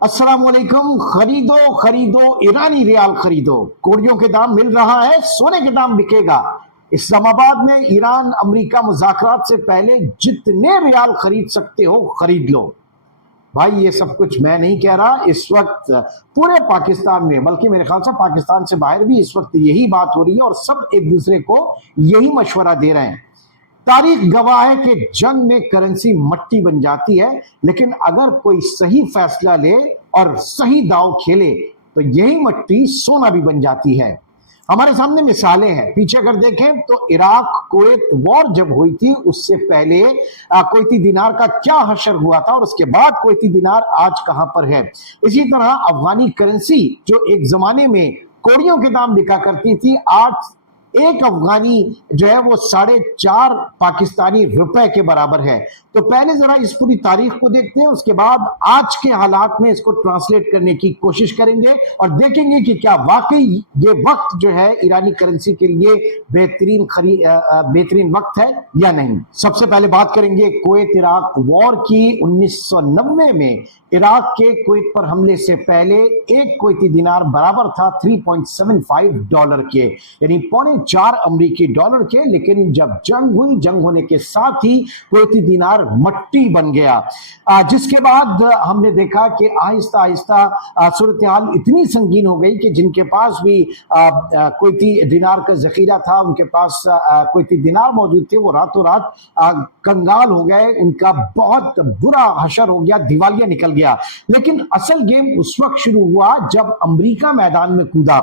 अस्सलाम वालेकुम। खरीदो खरीदो ईरानी रियाल खरीदो, कोड़ियों के दाम मिल रहा है, सोने के दाम बिकेगा। इस्लामाबाद में ईरान अमेरिका मुज़ाकरात से पहले जितने रियाल खरीद सकते हो खरीद लो। भाई ये सब कुछ मैं नहीं कह रहा, इस वक्त पूरे पाकिस्तान में, बल्कि मेरे ख्याल से पाकिस्तान से बाहर भी इस वक्त यही बात हो रही है और सब एक दूसरे को यही मशवरा दे रहे हैं। तारीख गवाह है कि जंग में करेंसी मट्टी बन जाती है, लेकिन अगर कोई सही फैसला ले और सही दांव खेले तो यही मट्टी सोना भी बन जाती है। हमारे सामने मिसालें हैं, पीछे अगर देखें तो इराक कुवैत वॉर जब हुई थी उससे पहले कुवैती दिनार का क्या हशर हुआ था और उसके बाद कुवैती दिनार आज कहां पर है। इसी तरह अफगानी करेंसी जो एक जमाने में कोड़ियों के दाम बिका करती थी, आज एक अफगानी जो है वो 4.5 पाकिस्तानी रुपए के बराबर है। तो पहले जरा इस पूरी तारीख को देखते हैं, उसके बाद आज के हालात में इसको ट्रांसलेट करने की कोशिश करेंगे और देखेंगे कि क्या वाकई ये वक्त जो है ईरानी करेंसी के लिए बेहतरीन वक्त है या नहीं। सबसे पहले बात करेंगे कुवैत इराक वॉर की। 1990 में इराक के कुवैत पर हमले से पहले एक कुवैती दिनार बराबर था $3.75 के, यानी $4.25 अमरीकी डॉलर के। लेकिन जब जंग हुई, जंग होने के साथ ही कुवैती दिनार मट्टी बन गया, जिसके बाद हमने देखा कि आहिस्ता आहिस्ता सूरत हाल इतनी संगीन हो गई कि जिनके पास भी कुवैती दिनार का जखीरा था, उनके पास कुवैती दिनार मौजूद थे, वो रातों रात कंगाल हो गए, उनका बहुत बुरा हशर हो गया, दिवालिया निकल गया। लेकिन असल गेम उस वक्त शुरू हुआ जब अमेरिका मैदान में कूदा।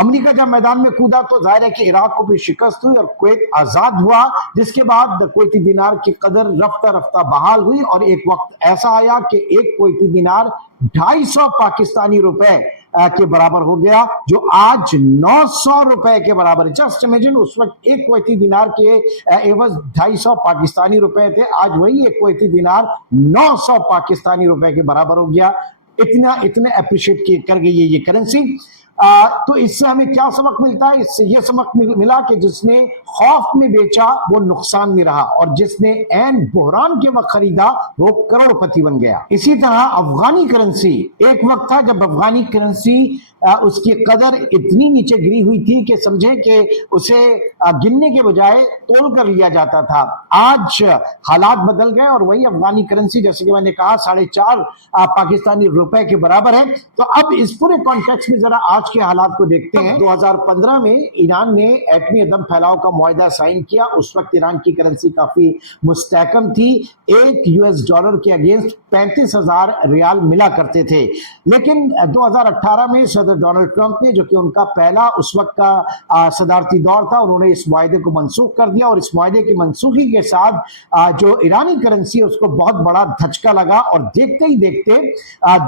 अमेरिका जब मैदान में कूदा तो जाहिर है कि इराक को भी शिकस्त हुई और कुवैत आजाद हुआ, जिसके बाद कुवैती दिनार की कदर रफ्ता रफ्ता बहाल हुई और एक वक्त ऐसा आया कि एक कुवैती दिनार 250 पाकिस्तानी रुपए के बराबर हो गया, जो आज 900 रुपए के बराबर है। जस्ट इमेजिन, उस वक्त एक कुवैती दिनार के एवज 250 पाकिस्तानी रुपए थे, आज वही एक कुवैती दिनार 900 पाकिस्तानी रुपए के बराबर हो गया। इतने अप्रिशिएट कर गई है ये करेंसी। तो इससे हमें क्या सबक मिलता है? इससे यह सबक मिला कि जिसने खौफ में बेचा वो नुकसान में रहा और जिसने ऐन बुहरान के वक्त खरीदा वो करोड़पति बन गया। इसी तरह अफगानी करेंसी, एक वक्त था जब अफगानी करेंसी उसकी कदर इतनी नीचे गिरी हुई थी कि समझे कि उसे गिनने के बजाय तोल कर लिया जाता था। आज हालात बदल गए और वही अफगानी करेंसी, जैसे कि मैंने कहा, 4.5 पाकिस्तानी रुपए के बराबर है। तो अब इस पूरे कॉन्टेक्स्ट में जरा आज के हालात को देखते हैं। 2015 में ईरान ने एटमी अदम फैलाव का मुआहदा साइन किया। उस वक्त ईरान की करेंसी काफी मुस्तहकम थी, एक US डॉलर के अगेंस्ट 35,000 रियाल मिला करते थे। लेकिन 2018 में सदर डोनाल्ड ट्रंप ने, जो कि उनका पहला उस वक्त का सदारती दौर था, उन्होंने इस मुआहदे को मनसूख कर दिया और इस मुआहदे की मनसूखी के साथ जो ईरानी करेंसी है उसको बहुत बड़ा धचका लगा और देखते ही देखते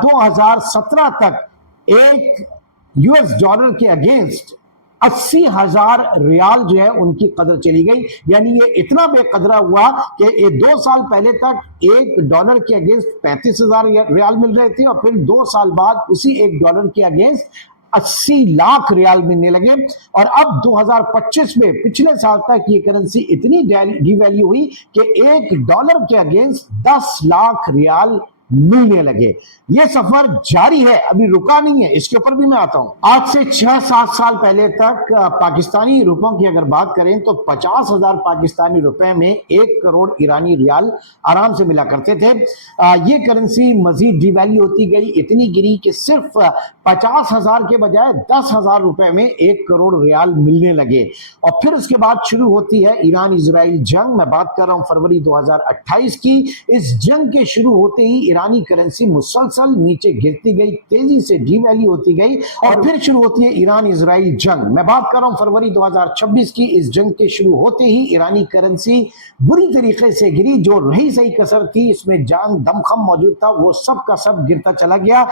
2017 तक एक US डॉलर के अगेंस्ट 80,000 रियाल जो है उनकी कदर चली गई। यानी ये इतना बेकदरा हुआ कि ये 2 साल पहले तक $1 के अगेंस्ट 35,000 रियाल मिल रहे थे और फिर 2 साल बाद उसी $1 के अगेंस्ट 80 लाख रियाल मिलने लगे। और अब 2025 में पिछले साल तक ये करेंसी इतनी डिवैल्यू हुई कि $1 के अगेंस्ट 10 लाख रियाल मिलने लगे। ये सफर जारी है, अभी रुका नहीं है, इसके ऊपर भी मैं आता हूं। आज से 6-7 साल पहले तक पाकिस्तानी रुपयों की अगर बात करें तो 50,000 पाकिस्तानी रुपए में 1 करोड़ ईरानी रियाल आराम से मिला करते थे। ये करेंसी मजीद डिवैल्यू होती गई, इतनी गिरी कि सिर्फ 50,000 के बजाय 10,000 रुपए में 1 करोड़ रियाल मिलने लगे। और फिर उसके बाद शुरू होती है ईरान इजराइल जंग। मैं बात कर रहा हूं फरवरी 2028 की। इस जंग के शुरू होते ही ईरानी करेंसी मुसलसल नीचे गिरती गई, तेजी से डिवैल्यू होती गई और फिर शुरू होती है ईरान इजराइल जंग। मैं बात कर रहा हूं फरवरी 2026 की। इस जंग के शुरू होते ही ईरानी करेंसी बुरी तरीके से गिरी। जो रही सही कसर थी, इसमें जान दमखम मौजूद था, वो सब का सब गिरता चला गया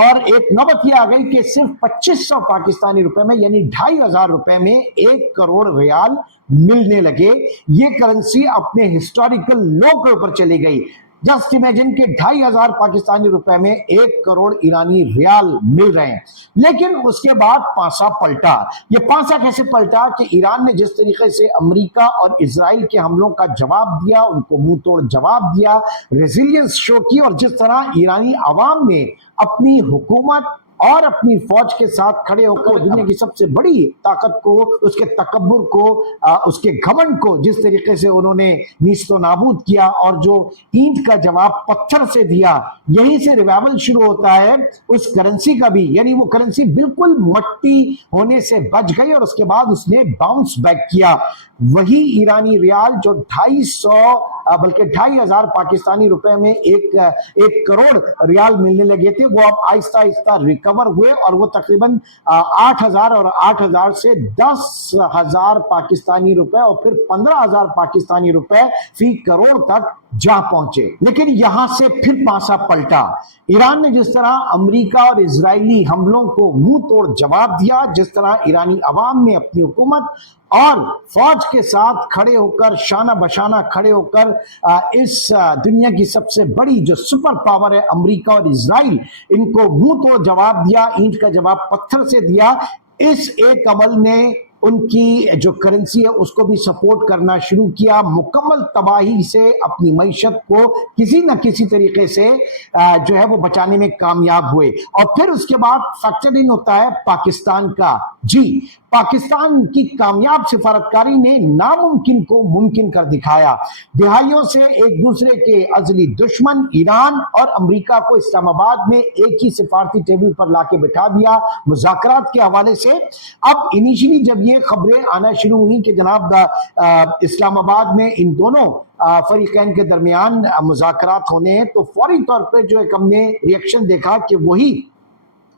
और एक नौबत ये आ गई कि सिर्फ 2500 पाकिस्तानी रुपए में, यानी 2,500 रुपए में 1 करोड़ रियाल मिलने लगे। ये करेंसी अपने हिस्टोरिकल लो के ऊपर चली गई। जस्ट इमेजिन कि 2,500 पाकिस्तानी रुपए में 1 करोड़ ईरानी रियाल मिल रहे हैं। लेकिन उसके बाद पासा पलटा। ये पासा कैसे पलटा कि ईरान ने जिस तरीके से अमेरिका और इजराइल के हमलों का जवाब दिया, उनको मुंह तोड़ जवाब दिया, रेजिलियंस शो की, और जिस तरह ईरानी आवाम ने अपनी हुकूमत और अपनी फौज के साथ खड़े होकर दुनिया की सबसे बड़ी ताकत को, उसके तकब्बुर को, उसके घमंड को जिस तरीके से उन्होंने नीस्तो नाबूद किया और जो ईंट का जवाब पत्थर से दिया, यहीं से रिवाइवल शुरू होता है उस करेंसी का भी। यानी वो करेंसी बिल्कुल मट्टी होने से बच गई और उसके बाद उसने बाउंस बैक किया। वही ईरानी रियाल जो 2,500 बल्कि 2,500 पाकिस्तानी रुपए में एक करोड़ रियाल मिलने लगे थे, वो अब आहिस्ता आहिस्ता रिकवर हुए और वो तकरीबन 8,000 और 8,000 से 10,000 पाकिस्तानी रुपए और फिर 15,000 पाकिस्तानी रुपए फी करोड़ तक जा पहुंचे। लेकिन यहां से फिर पासा पलटा। ईरान ने जिस तरह अमेरिका और इजरायली हमलों को मुंह तोड़ जवाब दिया, जिस तरह ईरानी अवाम ने अपनी हुकूमत और फौज के साथ खड़े होकर, शाना बशाना खड़े होकर इस दुनिया की सबसे बड़ी जो सुपर पावर है अमेरिका और इजराइल, इनको मुंह तोड़ जवाब दिया, ईंट का जवाब पत्थर से दिया। इस एक अमल ने उनकी जो करेंसी है उसको भी सपोर्ट करना शुरू किया। मुकम्मल तबाही से अपनी मईशत को किसी न किसी तरीके से जो है वो बचाने में कामयाब हुए। और फिर उसके बाद फैक्टर इन होता है पाकिस्तान का। जी, पाकिस्तान की कामयाब सिफारतकारी ने नामुमकिन को मुमकिन कर दिखाया। दिहाइयों से एक दूसरे के अजली दुश्मन ईरान और अमेरिका को इस्लामाबाद में एक ही सिफारती टेबल पर लाके बिठा दिया मुज़ाकरात के हवाले से। अब इनिशियली जब ये खबरें आना शुरू हुई कि जनाब इस्लामाबाद में इन दोनों फरीकैन के दरमियान मुज़ाकरात होने हैं, तो फौरी तौर पर जो एक हमने रिएक्शन देखा कि वही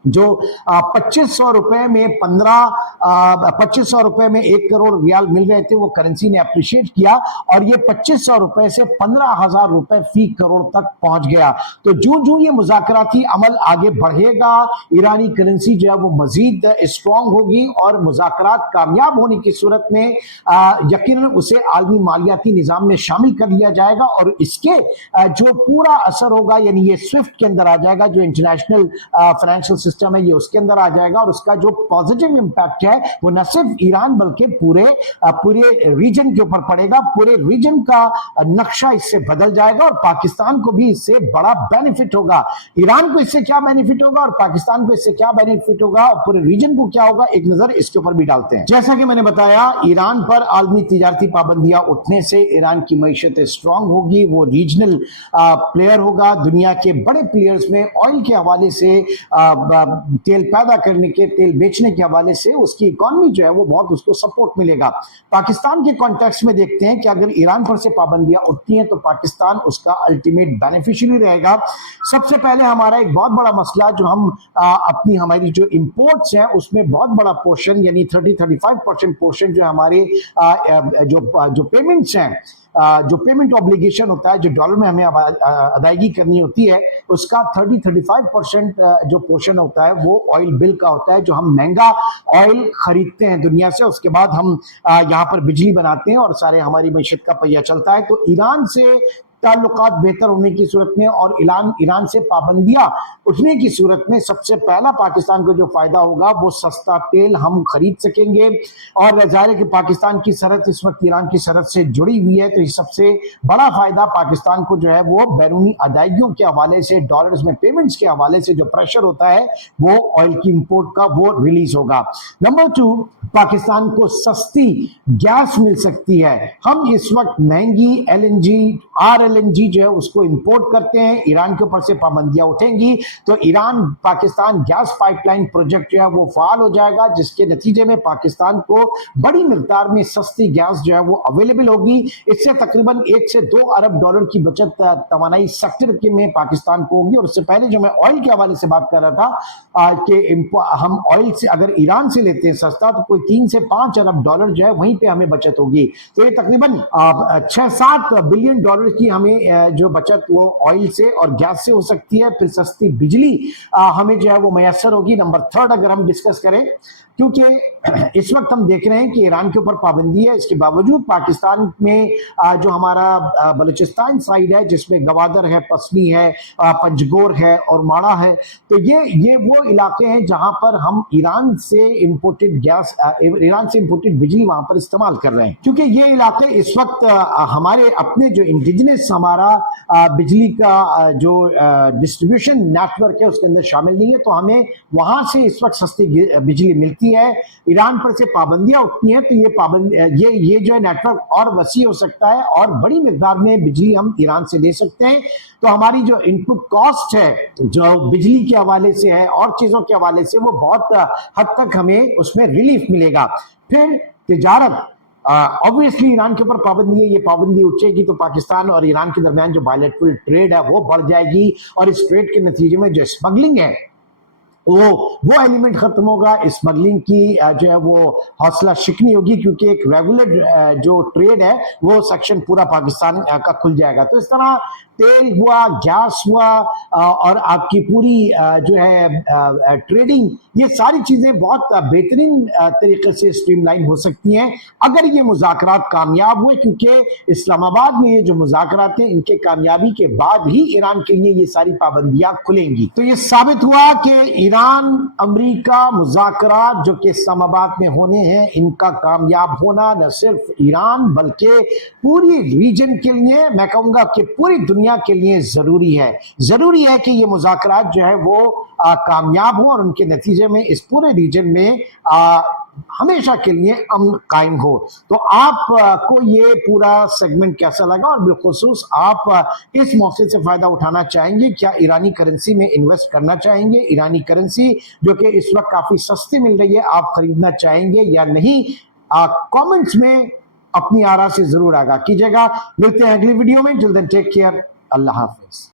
जो 2,500 रुपए में 2,500 रुपए में 1 करोड़ रियाल मिल रहे थे, वो करेंसी ने अप्रिशिएट किया और ये 2,500 रुपए से 15,000 रुपए फी करोड़ तक पहुंच गया। तो जो ये मुज़ाकराती अमल आगे बढ़ेगा, ईरानी करेंसी जो है वो मजीद स्ट्रॉन्ग होगी और मुज़ाकरात कामयाब होने की सूरत में यकीनन उसे आलमी मालियाती निज़ाम में शामिल कर लिया जाएगा और इसके जो पूरा असर होगा, यानी ये स्विफ्ट के अंदर आ जाएगा, जो इंटरनेशनल फाइनेंशियल सिस्टम है ये उसके अंदर आ जाएगा और उसका जो पॉजिटिव इंपैक्ट है वो न सिर्फ ईरान बल्कि पूरे रीजन के ऊपर पड़ेगा। पूरे रीजन का नक्शा इससे बदल जाएगा और पाकिस्तान को भी इससे बड़ा बेनिफिट होगा। ईरान को इससे क्या बेनिफिट होगा और पाकिस्तान को इससे क्या बेनिफिट होगा और पूरे रीजन को क्या होगा, एक नजर इसके ऊपर भी डालते हैं। जैसा कि मैंने बताया, ईरान पर आलमी तिजारती पाबंदियां उठने से ईरान की मईशत स्ट्रांग होगी, वो रीजनल प्लेयर होगा। दुनिया के बड़े प्लेयर्स में ऑयल के हवाले से, तेल पैदा करने के, तेल बेचने के हवाले से उसकी इकॉनमी जो है वो बहुत उसको सपोर्ट मिलेगा। पाकिस्तान के कॉन्टेक्स्ट में देखते हैं कि अगर ईरान पर से पाबंदियां उठती हैं तो पाकिस्तान उसका अल्टीमेट बेनिफिशियरी रहेगा। सबसे पहले हमारा एक बहुत बड़ा मसला जो हम हमारी जो इंपोर्ट्स हैं उसमें बहुत बड़ा पोर्शन, यानी 30-35% पोर्शन जो हमारे जो पेमेंट्स हैं, जो पेमेंट ऑब्लिगेशन होता है, जो डॉलर में हमें अदायगी करनी होती है, उसका 30-35% जो पोर्शन होता है वो ऑयल बिल का होता है, जो हम महंगा ऑयल खरीदते हैं दुनिया से, उसके बाद हम यहाँ पर बिजली बनाते हैं और सारे हमारी मईशत का पहिया चलता है। तो ईरान से ताल्लुकात बेहतर होने की सूरत में और ईरान से पाबंदियां उठने की सूरत में सबसे पहला पाकिस्तान को जो फायदा होगा वो सस्ता तेल हम खरीद सकेंगे। और ज़ाहिर है कि पाकिस्तान की सरहद इस वक्त ईरान की सरहद से जुड़ी हुई है, तो ये सबसे बड़ा फायदा पाकिस्तान को जो है वो बैरूनी अदायगियों के हवाले से, डॉलर्स में पेमेंट्स के हवाले से जो प्रेशर होता है वो ऑयल की इंपोर्ट का वो रिलीज होगा। नंबर 2, पाकिस्तान को सस्ती गैस मिल सकती है। हम इस वक्त महंगी LNG RLNG जो है उसको इंपोर्ट करते हैं, ईरान के ऊपर से पाबंदियां उठेंगी तो Iran Pakistan gas pipeline project जो है वो फाल हो जाएगा, जिसके नतीजे में पाकिस्तान को बड़ी मिकदार में सस्ती गैस जो है वो अवेलेबल होगी। इससे तकरीबन 1 से 2 अरब डॉलर की बचत तवानाई सेक्टर के में पाकिस्तान को होगी। और उससे पहले जो मैं ऑयल के हवाले से बात कर रहा था कि हम ऑयल से अगर ईरान से लेते हैं सस्ता तो कोई 3 से 5 अरब डॉलर जो है वहीं पे हमें बचत होगी। तो ये तकरीबन 6-7 बिलियन डॉलर की हमें जो बचत वो ऑयल से और गैस से हो सकती है। फिर सस्ती बिजली हमें जो है वो मैसर होगी। नंबर 3 अगर हम डिस्कस करें کیونکہ اس وقت ہم دیکھ رہے ہیں کہ ایران کے اوپر پابندی ہے، اس کے باوجود پاکستان میں جو ہمارا بلوچستان سائڈ ہے جس میں گوادر ہے، پسنی ہے، پنجگور ہے اور ماڑا ہے، تو یہ وہ علاقے ہیں جہاں پر ہم ایران سے امپورٹڈ بجلی وہاں پر استعمال کر رہے ہیں، کیونکہ یہ علاقے اس وقت ہمارے اپنے جو انڈیجنس ہمارا بجلی کا جو ڈسٹریبیوشن نیٹ ورک ہے اس کے اندر شامل نہیں ہے، تو ہمیں وہاں سے اس وقت سستی بجلی ملتی ہے۔ ایران پر سے پابندیاں اٹھتی ہیں تو یہ جو ہے نیٹ ورک اور وسیع ہو سکتا ہے اور بڑی مقدار میں بجلی ہم ایران سے لے سکتے ہیں، تو ہماری جو ان پٹ کاسٹ ہے جو بجلی کے حوالے سے ہے اور چیزوں کے حوالے سے وہ بہت حد تک ہمیں اس میں ریلیف ملے گا۔ پھر تجارت، obviously ایران کے اوپر پابندی ہے، یہ پابندی اٹھے گی تو پاکستان اور ایران کے درمیان جو بائلیٹرل ٹریڈ ہے وہ بڑھ جائے گی، اور اس ٹریڈ کے نتیجے میں جو اسمگلنگ ہے وہ ایلیمنٹ ختم ہوگا، اسمگلنگ کی جو ہے وہ حوصلہ شکنی ہوگی، کیونکہ ایک ریگولر جو ٹریڈ ہے وہ سیکشن پورا پاکستان کا کھل جائے گا۔ تو اس طرح تیل ہوا، گیس ہوا، اور آپ کی پوری جو ہے ٹریڈنگ، یہ ساری چیزیں بہت بہترین طریقے سے اسٹریم لائن ہو سکتی ہیں اگر یہ مذاکرات کامیاب ہوئے، کیونکہ اسلام آباد میں یہ جو مذاکرات ہیں ان کے کامیابی کے بعد ہی ایران کے لیے یہ ساری پابندیاں کھلیں گی۔ تو یہ ثابت ہوا کہ ایران امریکہ مذاکرات جو کہ اسلام آباد میں ہونے ہیں، ان کا کامیاب ہونا نہ صرف ایران بلکہ پوری ریجن کے لیے، میں کہوں گا کہ پوری دنیا کے لیے ضروری ہے کہ یہ مذاکرات جو ہے وہ کامیاب ہوں اور ان کے نتیجے میں اس پورے ریجن میں ہمیشہ کے لیے امن قائم ہو۔ تو آپ کو یہ پورا سیگمنٹ کیسا لگا، اور بالخصوص آپ اس موقع سے فائدہ اٹھانا چاہیں گے کیا ایرانی کرنسی میں انویسٹ کرنا چاہیں گے؟ ایرانی کرنسی جو کہ اس وقت کافی سستی مل رہی ہے، آپ خریدنا چاہیں گے یا نہیں؟ کامنٹس میں اپنی آرا سے ضرور آگاہ کیجیے گا۔ ملتے ہیں اگلی ویڈیو میں، ٹل دین ٹیک کیئر، اللہ حافظ۔